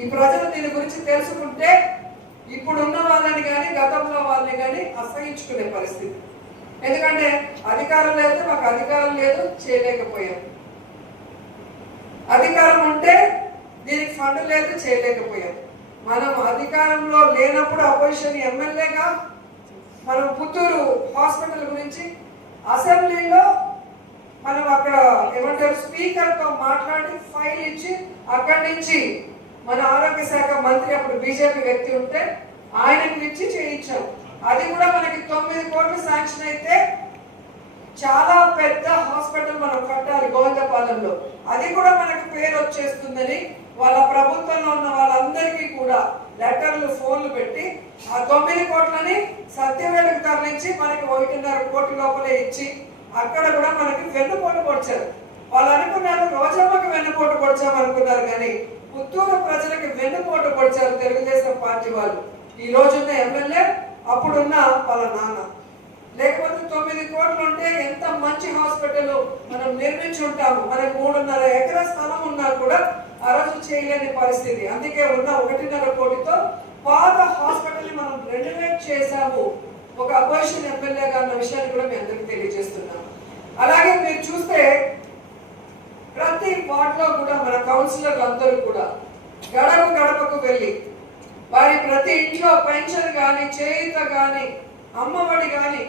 ఈ ప్రజలు దీని గురించి తెలుసుకుంటే ఇప్పుడున్న వాళ్ళని కానీ గతంలో వాళ్ళని కానీ అసహించుకునే పరిస్థితి. ఎందుకంటే అధికారం లేదు, మాకు అధికారం లేదు, చేయలేకపోయాం. అధికారం ఉంటే దీనికి ఫండ్ లేదు, చేయలేకపోయాం. మనం అధికారంలో లేనప్పుడు అపోజిషన్ ఎమ్మెల్యేగా మనం పుత్తూరు హాస్పిటల్ గురించి అసెంబ్లీలో మనం అక్కడ ఏమంటారు స్పీకర్తో మాట్లాడి ఫైల్ ఇచ్చి అక్కడి నుంచి మన ఆరోగ్య శాఖ మంత్రి అప్పుడు బీజేపీ వ్యక్తి ఉంటే ఆయనకు ఇచ్చి చేయించాం. అది కూడా మనకి 9 కోట్లు శాంక్షన్ అయితే చాలా పెద్ద హాస్పిటల్ మనం కట్టాలి గోవిందపాలెంలో. అది కూడా మనకు పేరు వచ్చేస్తుందని వాళ్ళ ప్రభుత్వంలో ఉన్న వాళ్ళందరికీ కూడా లెటర్లు ఫోన్లు పెట్టి ఆ 9 కోట్లని సత్యవేడకు తరలించి మనకి 1.5 కోట్ల లోపలే ఇచ్చి అక్కడ కూడా మనకి వెన్నుపోటు పొడిచారు. వాళ్ళు అనుకున్నారు రోజమ్మకి వెన్నుపోటు పొడిచాం అనుకున్నారు, కానీ పుత్తూరు ప్రజలకు వెన్నుపోటు పొడిచారు తెలుగుదేశం పార్టీ వాళ్ళు. ఈ రోజున్న ఎమ్మెల్యే అప్పుడున్న వాళ్ళ నాన్న. లేకపోతే 9 కోట్లు ఉంటే ఎంత మంచి హాస్పిటల్ మనం నిర్మించి ఉంటాము. మనకు 3.5 ఎకరా స్థలం ఉన్నా కూడా ఆ రోజు చేయలేని పరిస్థితి. అందుకే ఉన్న 1.5 కోటితో పాత హాస్పిటల్ మనం రెనోవేట్ చేశాము ఒక అపోజిషన్ ఎమ్మెల్యేగా అన్న విషయాన్ని కూడా మీ అందరికీ తెలియజేస్తున్నాము. అలాగే మీరు చూస్తే ప్రతి వార్డులో కూడా మన కౌన్సిలర్లు అందరూ కూడా గడప గడపకు వెళ్ళి వారి ప్రతి ఇంట్లో పెన్షన్ కానీ, చేయూత కానీ, అమ్మఒడి కానీ,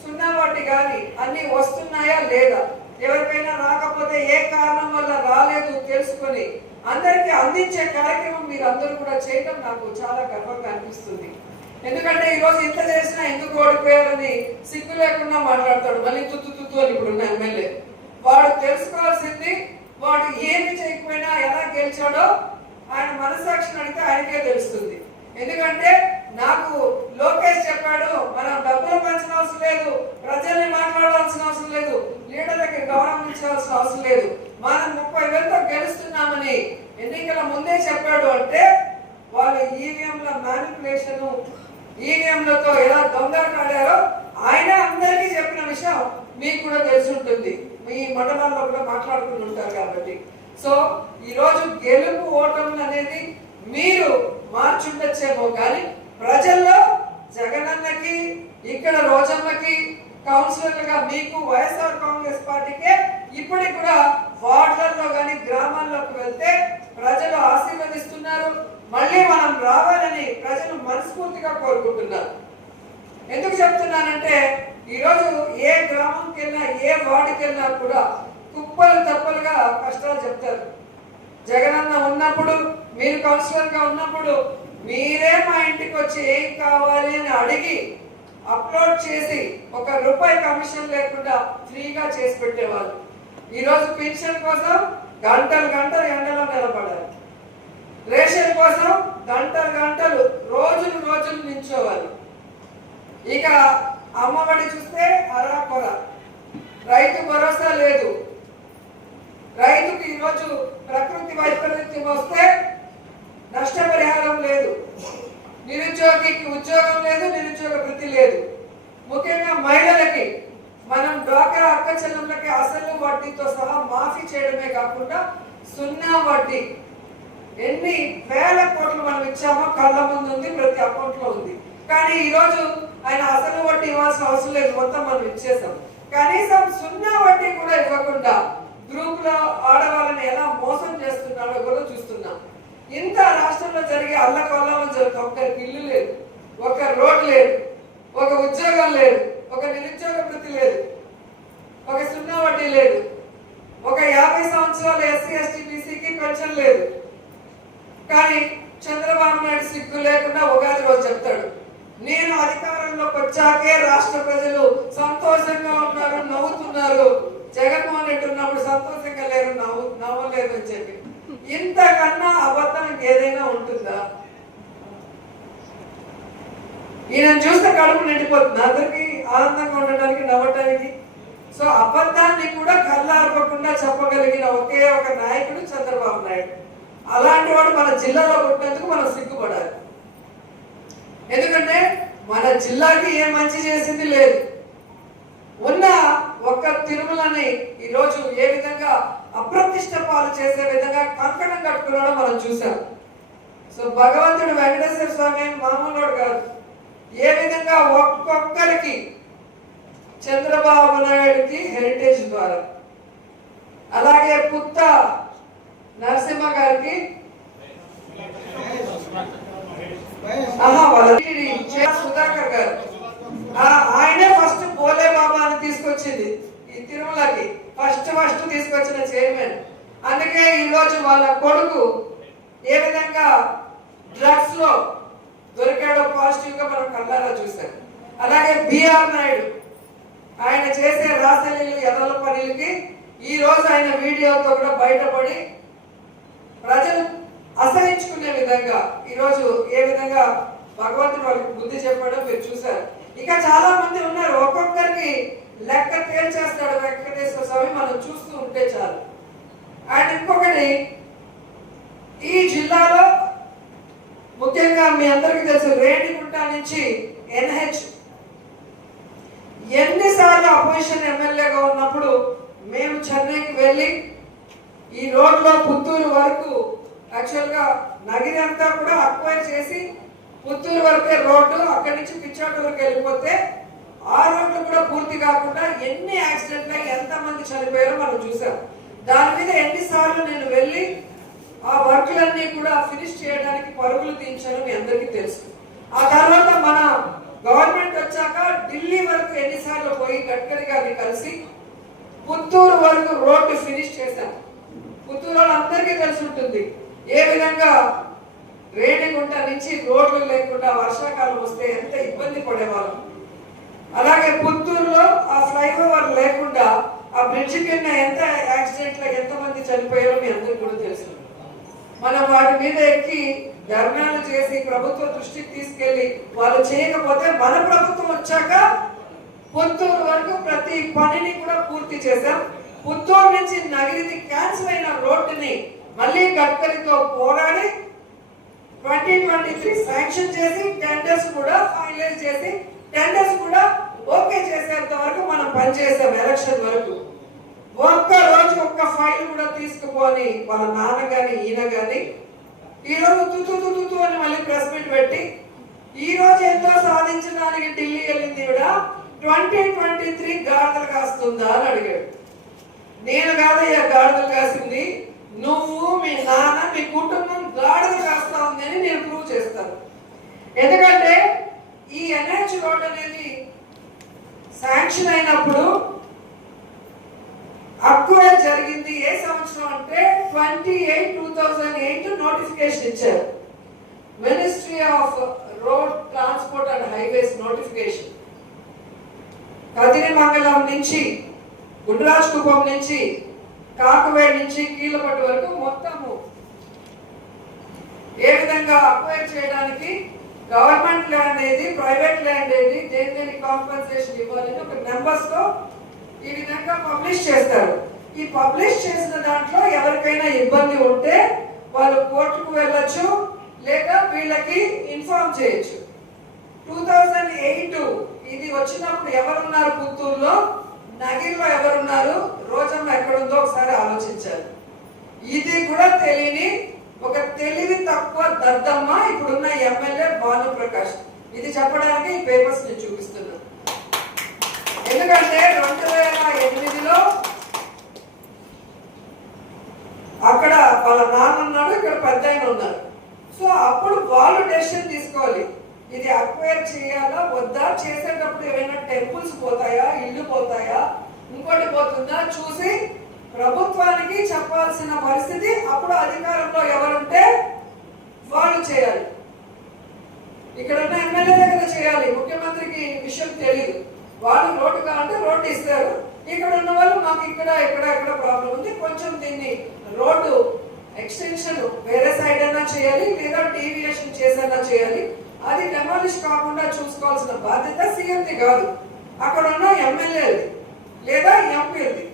సున్నా వడ్డీ కానీ అన్ని వస్తున్నాయా లేదా, ఎవరికైనా రాకపోతే ఏ కారణం వల్ల రాలేదు తెలుసుకొని అందరికీ అందించే కార్యక్రమం మీరు అందరూ కూడా చేయడం నాకు చాలా గర్వంగా అనిపిస్తుంది. ఎందుకంటే ఈరోజు ఇంత చేసినా ఎందుకు ఓడిపోయారని సిగ్గు లేకుండా మాట్లాడతాడు మళ్ళీ తుత్తు అని ఇప్పుడున్న ఎమ్మెల్యే. వాడు తెలుసుకోవాల్సింది వాడు ఏమి చేయకపోయినా ఎలా గెలిచాడో ఆయన మనసాక్షిని అడిగితే ఆయనకే తెలుస్తుంది. ఎందుకంటే నాకు లోకేష్ చెప్పాడు మనం డబ్బులు పంచవలసిన లేదు, ప్రజల్ని మాట్లాడాల్సిన అవసరం లేదు, లీడర్లకి గౌరవించాల్సిన అవసరం లేదు, మనం 30,000తో గెలుస్తున్నామని ఎన్నికల ముందే చెప్పాడు. అంటే వాళ్ళు ఈవీఎంల మ్యానిపులేషన్, ఈవీఎంలతో ఎలా దొంగలాడారో ఆయన అందరికీ చెప్పిన విషయం మీకు కూడా తెలిసి ఉంటుంది. మీ మండలాల్లో కూడా మాట్లాడుకుని ఉంటారు కాబట్టి. సో ఈరోజు గెలుపు ఓటములు అనేది మీరు మార్చుండొచ్చేమో, కానీ ప్రజల్లో జగనన్నకి, ఇక్కడ రోజమ్మకి కౌన్సిలర్లుగా మీకు వైఎస్ఆర్ కాంగ్రెస్ పార్టీకే ఇప్పటికి కూడా వార్డులలో కానీ గ్రామాల్లోకి వెళ్తే ప్రజలు ఆశీర్వదిస్తున్నారు. మళ్ళీ మనం రావాలని ప్రజలు మనస్ఫూర్తిగా కోరుకుంటున్నారు. ఎందుకు చెప్తున్నానంటే ఈరోజు ఏ గ్రామంకి వెళ్ళినా, ఏ వార్డుకి వెళ్ళినా కూడా కుప్పలు తప్పలుగా కష్టాలు చెప్తారు. జగనన్న ఉన్నప్పుడు, మీరు కౌన్సిలర్ గా ఉన్నప్పుడు మీరే మా ఇంటికి వచ్చి ఏం కావాలి అని అడిగి అప్లోడ్ చేసి ₹1 కమిషన్ లేకుండా ఫ్రీగా చేసి పెట్టేవాళ్ళు. ఈరోజు పెన్షన్ కోసం గంటలు గంటలు ఎండలో నిలబడాలి, రేషన్ కోసం గంటలు గంటలు రోజులు రోజులు నించోవాలి. ఇక అమ్మఒడి చూస్తే అరాకొర, రైతు భరోసా లేదు. రైతుకి ఈరోజు ప్రకృతి వైపరీత్యం వస్తే నష్టపరిహారం లేదు, నిరుద్యోగికి ఉద్యోగం లేదు, నిరుద్యోగ వృత్తి లేదు. ముఖ్యంగా మహిళలకి మనం డ్వాక్రా అక్క చెల్లెళ్ళకి అసలు వడ్డీతో సహా మాఫీ చేయడమే కాకుండా సున్నా వడ్డీ ఎన్ని వేల కోట్లు మనం ఇచ్చామో కళ్ళ ముందు ఉంది, ప్రతి అకౌంట్ లో ఉంది. కానీ ఈరోజు ఆయన అసలు వడ్డీ ఇవ్వాల్సిన అవసరం లేదు, మొత్తం మనం ఇచ్చేసాం. కనీసం సున్నా వడ్డీ కూడా ఇవ్వకుండా గ్రూప్ లో ఆడవాళ్ళని ఎలా మోసం చేస్తున్నాడో కూడా చూస్తున్నాం. ఇంత రాష్ట్రంలో జరిగే అల్లకల్లోలం జరుగుతుంది. ఒక్కరికి ఇల్లు లేదు, ఒక రోడ్ లేదు, ఒక ఉద్యోగం లేదు, ఒక నిరుద్యోగ వృత్తి లేదు, ఒక సున్నా వడ్డీ లేదు, ఒక 50 సంవత్సరాల ఎస్సీ ఎస్టీ బీసీకి పెన్షన్ లేదు. కానీ చంద్రబాబు నాయుడు సిగ్గు లేకుండా ఉగాది రోజు చెప్తాడు, నేను అధికారంలోకి వచ్చాకే రాష్ట్ర ప్రజలు సంతోషంగా ఉన్నారు, నవ్వుతున్నారు, జగన్మోహన్ రెడ్డి ఉన్నప్పుడు సంతోషంగా లేరు, నవ్వలేదు అని చెప్పి. ఇంతకన్నా అబద్ధం ఏదైనా ఉంటుందా? ఈయన చూస్తే కడుపు నిండిపోతుంది, అందరికి ఆనందంగా ఉండడానికి, నవ్వటానికి. సో అబద్ధాన్ని కూడా కళ్ళార్పకుండా చెప్పగలిగిన ఒకే ఒక నాయకుడు చంద్రబాబు నాయుడు. అలాంటి వాడు మన జిల్లాలో పుట్టినందుకు మనం సిగ్గుపడాలి. ఎందుకంటే మన జిల్లాకి ఏం మంచి చేసింది లేదు. ఉన్న ఒక్క తిరుమలని ఈరోజు ఏ విధంగా అప్రతిష్ట పాలు చేసే విధంగా కంకణం కట్టుకున్నాడో మనం చూసాం. సో భగవంతుడు వెంకటేశ్వర స్వామి మామూలుడు కాదు. ఏ విధంగా ఒక్కొక్కరికి చంద్రబాబు నాయుడుకి హెరిటేజ్ ద్వారా, అలాగే పుత్త నరసింహ గారికి సుధాకర్ గారు, ఆయనే ఫస్ట్ పోలే బాబా అని తీసుకొచ్చింది ఈ తిరుమలకి, ఫస్ట్ తీసుకొచ్చిన చైర్మన్. అందుకే ఈరోజు వాళ్ళ కొడుకు ఏ విధంగా డ్రగ్స్ లో దొరికాడో పాజిటివ్ గా మనం కళ్ళారా చూసాం. అలాగే బిఆర్ నాయుడు, ఆయన చేసే రాసలీలు ఎర్రల పనులకి ఈ రోజు ఆయన వీడియోతో కూడా బయటపడి ప్రజలు అసహించుకునే విధంగా ఈరోజు ఏ విధంగా భగవంతుడు వాళ్ళకి బుద్ధి చెప్పడం మీరు చూశారు. ఇక చాలా మంది ఉన్నారు, ఒక్కొక్కరికి లెక్క తేల్చేస్తాడు వెంకటేశ్వర స్వామి, మనం చూస్తూ ఉంటే చాలు. అండ్ ఇంకొకటి, ఈ జిల్లాలో ముఖ్యంగా మీ అందరికీ తెలుసు, రేణిగుంట నుంచి ఎన్హెచ్ ఎన్నిసార్లు అపోజిషన్ ఎమ్మెల్యేగా ఉన్నప్పుడు మేము చెన్నైకి వెళ్ళి ఈ రోడ్లో పుత్తూరు వరకు, యాక్చువల్గా నగిరి అంతా కూడా అక్వైర్ చేసి పుత్తూరు వరకే రోడ్డు, అక్కడి నుంచి పిచ్చాటూరుకి వెళ్ళిపోతే ఆ రోడ్లు కూడా పూర్తి కాకుండా ఎన్ని యాక్సిడెంట్లు ఎంతమంది చనిపోయారో మనం చూసాం. దాని మీద ఎన్నిసార్లు నేను వెళ్ళి ఆ వర్క్లన్నీ కూడా ఫినిష్ చేయడానికి పరుగులు తీయించాను, మీ అందరికీ తెలుసు. ఆ తర్వాత మన గవర్నమెంట్ వచ్చాక ఢిల్లీ వరకు ఎన్నిసార్లు పోయి గడ్కరీ గారిని కలిసి పుత్తూరు వరకు రోడ్డు ఫినిష్ చేశాం. పుత్తూరు వాళ్ళందరికీ తెలిసి ఉంటుంది ఏ విధంగా రేణిగుంట నుంచి రోడ్లు లేకుండా వర్షాకాలం వస్తే ఎంత ఇబ్బంది పడేవాళ్ళం. అలాగే పుత్తూరులో ఆ ఫ్లైఓవర్ లేకుండా ఆ బ్రిడ్జ్ కింద ఎంత యాక్సిడెంట్లో ఎంతమంది చనిపోయారో మీ అందరికీ కూడా తెలుసు. మనం వాటి మీద ఎక్కి ధర్నాలు చేసి ప్రభుత్వ దృష్టికి తీసుకెళ్లి వాళ్ళు చేయకపోతే మన ప్రభుత్వం వచ్చాక పుత్తూరు వరకు ప్రతి పనిని కూడా పూర్తి చేశాం. పుత్తూరు నుంచి నగిరికి క్యాన్సిల్ అయిన రోడ్డుని మళ్ళీ గడ్కరీతో పోరాడి 2023 శాంక్షన్ చేసి టెండర్స్ కూడా ఫైనలైజ్ చేసి టెండర్స్ కూడా ఓకే చేసేంత వరకు మనం పనిచేసాం. ఎలక్షన్ వరకు ఒక్క రోజు ఒక్క ఫైల్ కూడా తీసుకుపోని వాళ్ళ నాన్న గాని ఈయన గాని ఈ రోజు తుతు అని మళ్ళీ ప్రెస్ మీట్ పెట్టి ఈ రోజు ఎంతో సాధించడానికి ఢిల్లీ వెళ్ళింది కూడా 2023 గాడిదలు కాస్తుందా అని అడిగాడు. నేను కాదయ్యా గాడిదలు కాసింది, నువ్వు మీ నాన్న మీ కుటుంబం గాడిదలు కాస్తా ఉంది అని నేను ప్రూవ్ చేస్తాను. ఎందుకంటే ఈ ఎన్హెచ్ రోడ్ అనేది శాంక్షన్ అయినప్పుడు అక్వైర్ జరిగింది ఏ సంవత్సరం అంటే 28/2008 నోటిఫికేషన్ ఇచ్చారు. Ministry of road transport and highways notification. Kadirimangalam నుంచి గుండ్రాజ్ కుప్పం నుంచి కాకువేడ్ నుంచి కీలపట్టు వరకు మొత్తము ఏ విధంగా అక్వైర్ చేయడానికి గవర్నమెంట్ ల్యాండ్ ఏది, ప్రైవేట్ ల్యాండ్ ఏది, దేని కాంపెన్సేషన్ ఇవ్వాలని ఒక నెంబర్స్ తో ఈ విధంగా పబ్లిష్ చేస్తారు. ఈ పబ్లిష్ చేసిన దాంట్లో ఎవరికైనా ఇబ్బంది ఉంటే వాళ్ళు కోర్టుకు వెళ్ళొచ్చు, లేక వీళ్ళకి ఇన్ఫార్మ్ చేయొచ్చు. 2008 ఇది వచ్చినప్పుడు ఎవరున్నారు పుత్తూరులో, నగిరిలో ఎవరున్నారు, రోజమ్మ ఎక్కడుందో ఒకసారి ఆలోచించారు. ఇది కూడా తెలియని ఒక తెలివి తక్కువ దద్దమ్మ ఇప్పుడున్న ఎమ్మెల్యే భానుప్రకాష్. ఇది చెప్పడానికి ఈ పేపర్స్ నేను చూపిస్తున్నాను. ఎందుకంటే 2008లో అక్కడ వాళ్ళ నాన్న ఉన్నాడు, ఇక్కడ పెద్ద ఆయన ఉన్నారు. సో అప్పుడు వాళ్ళు డెసిషన్ తీసుకోవాలి, ఇది అక్వైర్ చేయాలా వద్దా, చేసేటప్పుడు ఏమైనా టెంపుల్స్ పోతాయా, ఇల్లు పోతాయా, ఇంకోటి పోతుందా చూసి ప్రభుత్వానికి చెప్పాల్సిన పరిస్థితి అప్పుడు అధికారంలో ఎవరుంటే వాళ్ళు చేయాలి. ఇక్కడ ఉన్న ఎమ్మెల్యే దగ్గర చేయాలి, ముఖ్యమంత్రికి విషయం తెలియదు. వాళ్ళు రోడ్డు కావాలంటే రోడ్డు ఇస్తారు, ఇక్కడ ఉన్న వాళ్ళు మాకు ఇక్కడ ప్రాబ్లం ఉంది, కొంచెం దీన్ని రోడ్డు ఎక్స్టెన్షన్ వేరే సైడ్ అయినా చేయాలి, లేదా డీవియేషన్ చేసైనా చేయాలి. అది డెమాలిష్ కాకుండా చూసుకోవాల్సిన బాధ్యత సీఎంది కాదు, అక్కడ ఉన్న ఎమ్మెల్యేది లేదా ఎంపీది.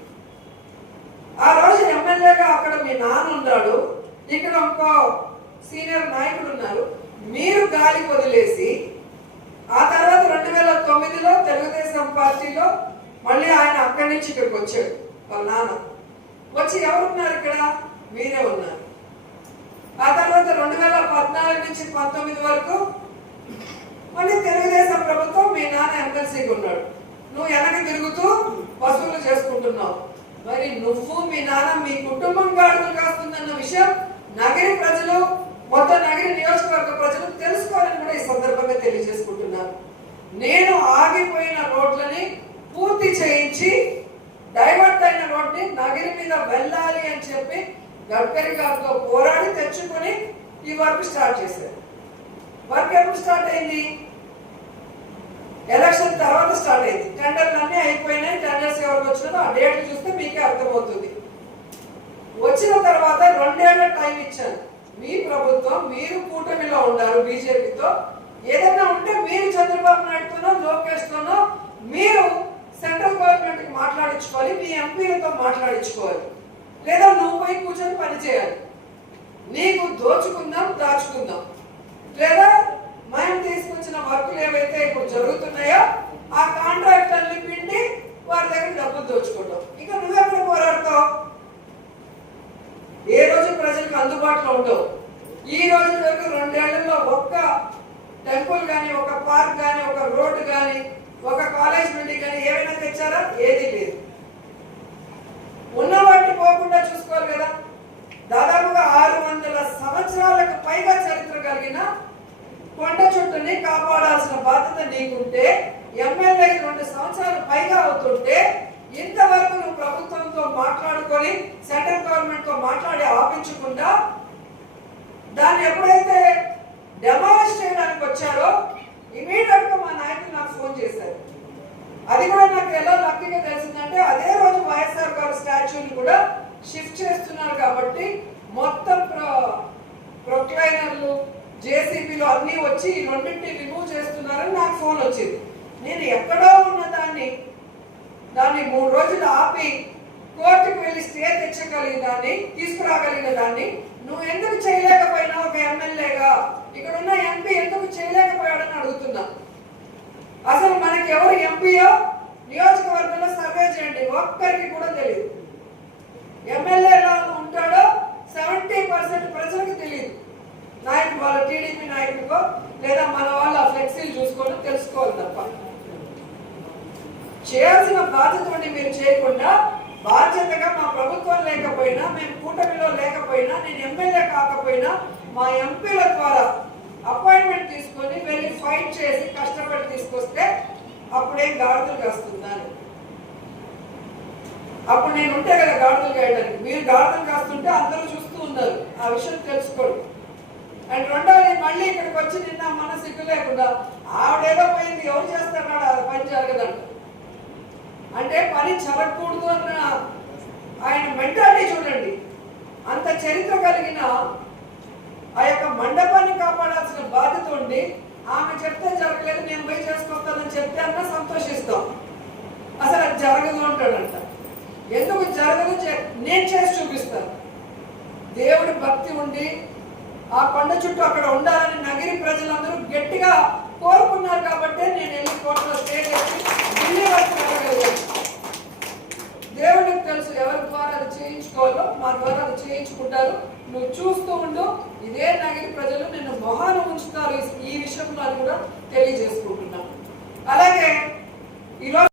ఆ రోజు ఎమ్మెల్యేగా అక్కడ మీ నాన్న ఉన్నాడు, ఇక్కడ ఇంకో సీనియర్ నాయకులు ఉన్నారు. మీరు గాలి వదిలేసి ఆ తర్వాత 2009లో తెలుగుదేశం పార్టీలో మళ్ళీ ఆయన అక్కడి నుంచి ఇక్కడికి వచ్చాడు. వాళ్ళ నాన్న వచ్చి ఎవరున్నారు ఇక్కడ, మీరే ఉన్నారు. ఆ తర్వాత 2014 నుంచి 19 వరకు మళ్ళీ తెలుగుదేశం ప్రభుత్వం మీ నాన్న ఎమ్మెల్సీగా ఉన్నాడు. నువ్వు వెనక తిరుగుతూ వసూలు చేసుకుంటున్నావు. మరి నువ్వు మీ నాన్న మీ కుటుంబం గాడులు కాస్తుందన్న విషయం నగరి ప్రజలు, మొత్తం నగరి నియోజకవర్గ ప్రజలు తెలుసుకోవాలని కూడా ఈ సందర్భంగా తెలియజేసుకుంటున్నాను. నేను ఆగిపోయిన రోడ్లని పూర్తి చేయించి డైవర్ట్ అయిన రోడ్ని నగరి మీద వెళ్ళాలి అని చెప్పి గడ్కరీ గారితో పోరాడి తెచ్చుకొని ఈ వర్క్ స్టార్ట్ చేశారు. వర్క్ ఎప్పుడు స్టార్ట్ అయింది? ఎలక్షన్ తర్వాత స్టార్ట్ అయింది. టెండర్లు అన్నీ అయిపోయినాయి. టెండర్స్ ఎవరికి వచ్చినారో ఆ డేట్లు చూస్తే మీకే అర్థమవుతుంది. వచ్చిన తర్వాత 2 ఏళ్ల టైం ఇచ్చాను. మీ ప్రభుత్వం, మీరు కూటమిలో ఉన్నారు బీజేపీతో. ఏదైనా ఉంటే మీరు చంద్రబాబు నాయుడుతోనో లోకేష్తోనో మీరు సెంట్రల్ గవర్నమెంట్ కి మాట్లాడించుకోవాలి, మీ ఎంపీలతో మాట్లాడించుకోవాలి, లేదా నువ్వు పోయి కూర్చొని పని చేయాలి. నీకు దోచుకుందాం, దాచుకుందాం, లేదా మేము తీసుకొచ్చిన వర్కులు ఏవైతే ఇప్పుడు జరుగుతున్నాయో ఆ కాంట్రాక్టర్ని పిండి వారి దగ్గర డబ్బులు దోచుకుంటాం. ఇక నువ్వెక్కడ పోరాడతావు? ఏ రోజు ప్రజలకు అందుబాటులో ఉండవు. ఈ రోజు వరకు 2 ఏళ్లలో ఒక్క టెంపుల్ కానీ, ఒక పార్క్ కానీ, ఒక రోడ్డు కానీ, ఒక కాలేజ్ బిల్డింగ్ కానీ ఏమైనా తెచ్చారా? ఏది లేదు. ఉన్న వాటిని పోకుండా చూసుకోవాలి కదా. దాదాపుగా 600 సంవత్సరాలకు పైగా చరిత్ర కలిగిన కొండ చుట్టూని కాపాడాల్సిన బాధ్యత నీకుంటే, ఎమ్మెల్యే 2 సంవత్సరాలు పైగా అవుతుంటే ఇంతవరకు నువ్వు ప్రభుత్వంతో మాట్లాడుకొని సెంట్రల్ గవర్నమెంట్ తో మాట్లాడి ఆపించకుండా దాన్ని ఎప్పుడైతే డెమాలిష్ చేయడానికి వచ్చారో ఇమీడియట్ గా మా నాయకులు నాకు ఫోన్ చేశారు. అది కూడా నాకు ఎలా లక్కీగా తెలిసిందంటే అదే రోజు వైఎస్ఆర్ గారి స్టాచ్యూని కూడా షిఫ్ట్ చేస్తున్నారు కాబట్టి మొత్తం ప్రొక్లైనర్లు, జేసీబీలు అన్నీ వచ్చి ఈ 2ని రిమూవ్ చేస్తున్నారని నాకు ఫోన్ వచ్చింది. నేను ఎక్కడో ఉన్న దాన్ని 3 రోజులు ఆపి కోర్టుకు వెళ్ళి స్టే తెచ్చగలిగిన దాన్ని, తీసుకురాగలిగిన దాన్ని నువ్వు ఎందుకు చేయలేకపోయినా? ఒక ఎమ్మెల్యేగా ఇక్కడ ఉన్న ఎంపీ ఎందుకు చేయలేకపోయాడని అడుగుతున్నా. అసలు మనకి ఎవరు ఎంపీయో నియోజకవర్గంలో సర్వే చేయండి, ఒక్కరికి కూడా తెలియదు. ఎమ్మెల్యే ఎలా ఉంటాడో 70% ప్రజలకు తెలియదు. నాయకుడు వాళ్ళ టీడీపీ నాయకుడికో లేదా మన వాళ్ళ ఫ్లెక్సీలు చూసుకొని తెలుసుకోవాలి తప్ప చేయాల్సిన బాధ్యత మీరు చేయకుండా బాధ్యతగా మా ప్రభుత్వం లేకపోయినా, మేము కూటమిలో లేకపోయినా, నేను ఎమ్మెల్యే కాకపోయినా మా ఎంపీల ద్వారా అపాయింట్మెంట్ తీసుకొని వెళ్ళి ఫైట్ చేసి కష్టపడి తీసుకొస్తే అప్పుడేం గాడుదలు కాస్తుందని. అప్పుడు నేను ఉంటే కదా గాడుదలు కాయడానికి. మీరు గాడుదలు కాస్తుంటే అందరూ చూస్తూ ఉన్నారు. ఆ విషయం తెలుసుకోండి. అండ్ రెండోది, మళ్ళీ ఇక్కడికి వచ్చి నిన్న మన సిగ్గు లేకుండా ఆవిడేదో పోయింది, ఎవరు చేస్తారన్నాడు, అది పని జరగదంట. అంటే పని జరగకూడదు అన్న ఆయన మెంటాలిటీ చూడండి. అంత చరిత్ర కలిగిన ఆ యొక్క మండపాన్ని కాపాడాల్సిన బాధ్యత ఉండి ఆమె చెప్తే జరగలేదు, నేను పోయి చేసుకొస్తానని చెప్తే అన్నా సంతోషిస్తాం. అసలు అది జరగదు అంటాడంట. ఎందుకు జరగదు? నేను చేసి చూపిస్తాను. దేవుడి భక్తి ఉండి ఆ కొండ చుట్టూ అక్కడ ఉండాలని నగిరి ప్రజలందరూ గట్టిగా కోరుకున్నారు కాబట్టి నేను వెళ్ళి కోర్టులో స్టే చేసి ఢిల్లీ వరకు వెళ్ళగలిగాను. దేవుడికి తెలుసు ఎవరి ద్వారా అది చేయించుకోవాలో, మా ద్వారా అది చేయించుకుంటారు. నువ్వు చూస్తూ ఉండు. ఇదే నగిరి ప్రజలు నిన్ను మొహాన ఉంచుతారు ఈ విషయంలో అని కూడా తెలియజేసుకుంటున్నాను. అలాగే ఈరోజు